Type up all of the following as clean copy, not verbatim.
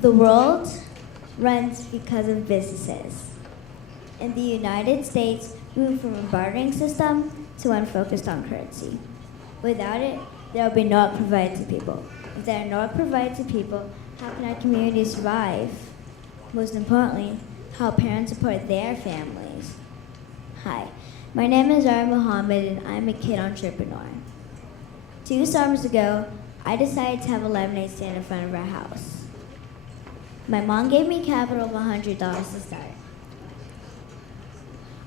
The world runs because of businesses. In the United States, we moved from a bartering system to one focused on currency. Without it, there will be no work provided to people. If there are no work provided to people, how can our community survive? Most importantly, how parents support their families. Hi, my name is Zarah Muhammed and I'm a kid entrepreneur. 2 summers ago, I decided to have a lemonade stand in front of our house. My mom gave me capital of $100 to start.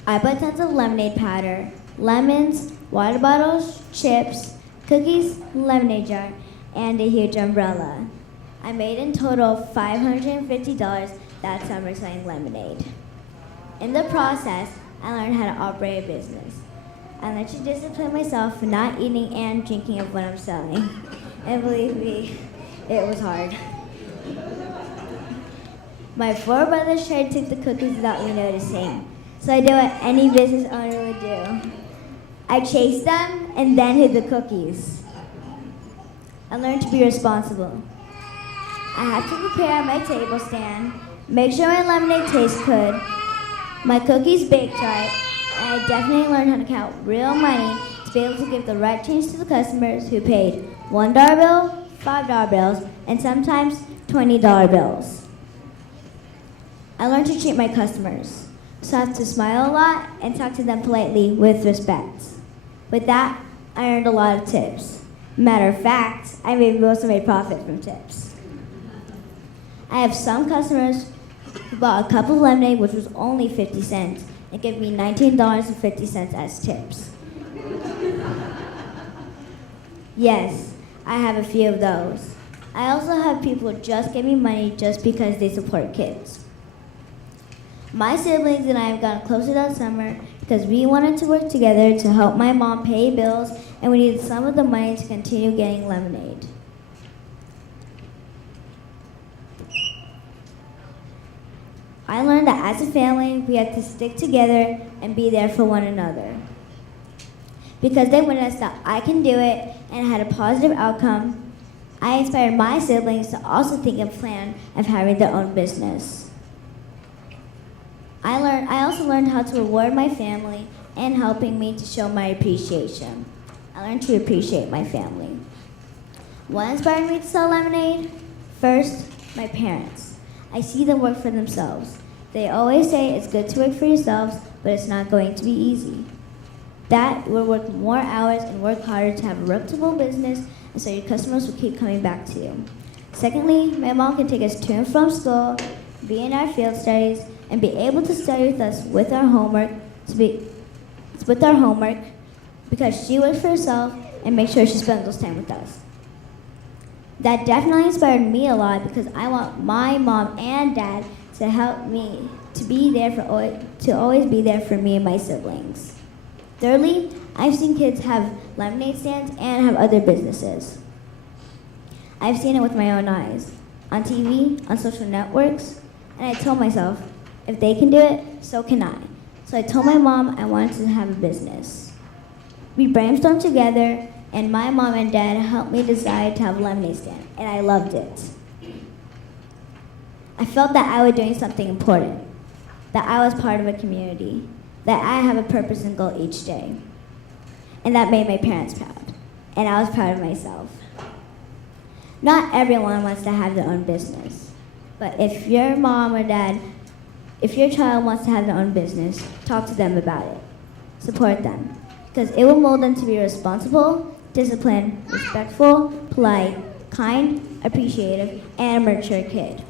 I bought tons of lemonade powder, lemons, water bottles, chips, cookies, lemonade jar, and a huge umbrella. I made in total $550 that summer selling lemonade. In the process, I learned how to operate a business. I learned to discipline myself for not eating and drinking of what I'm selling. And believe me, it was hard. My 4 brothers tried to take the cookies without me noticing. So I did what any business owner would do. I chased them and then hid the cookies. I learned to be responsible. I had to prepare my table stand, make sure my lemonade tastes good, my cookies baked right, and I definitely learned how to count real money to be able to give the right change to the customers who paid $1 bill, $5 bills, and sometimes $20 bills. I learned to treat my customers, so I have to smile a lot and talk to them politely with respect. With that, I earned a lot of tips. Matter of fact, I made most of my profit from tips. I have some customers who bought a cup of lemonade, which was only 50 cents, and gave me $19.50 as tips. Yes, I have a few of those. I also have people who just give me money just because they support kids. My siblings and I have gotten closer that summer because we wanted to work together to help my mom pay bills, and we needed some of the money to continue getting lemonade. I learned that as a family, we had to stick together and be there for one another. Because they witnessed that I can do it and had a positive outcome, I inspired my siblings to also think and plan of having their own business. I also learned how to reward my family and helping me to show my appreciation. I learned to appreciate my family. What inspired me to sell lemonade? First, my parents. I see them work for themselves. They always say it's good to work for yourselves, but it's not going to be easy. That you will work more hours and work harder to have a reputable business, and so your customers will keep coming back to you. Secondly, my mom can take us to and from school, be in our field studies, and be able to study with us with our homework, because she works for herself and makes sure she spends those time with us. That definitely inspired me a lot because I want my mom and dad to help me to always be there for me and my siblings. Thirdly, I've seen kids have lemonade stands and have other businesses. I've seen it with my own eyes, on TV, on social networks, and I told myself, if they can do it, so can I. So I told my mom I wanted to have a business. We brainstormed together, and my mom and dad helped me decide to have a lemonade stand, and I loved it. I felt that I was doing something important, that I was part of a community, that I have a purpose and goal each day. And that made my parents proud, and I was proud of myself. Not everyone wants to have their own business, but if your mom or dad, if your child wants to have their own business, talk to them about it. Support them, because it will mold them to be responsible, disciplined, respectful, polite, kind, appreciative, and a mature kid.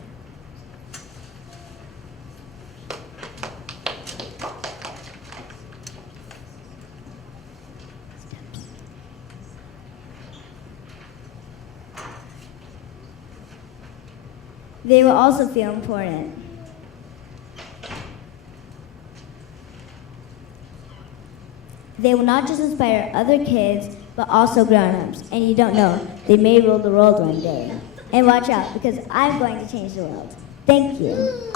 They will also feel important. They will not just inspire other kids, but also grown-ups. And you don't know, they may rule the world one day. And watch out, because I'm going to change the world. Thank you.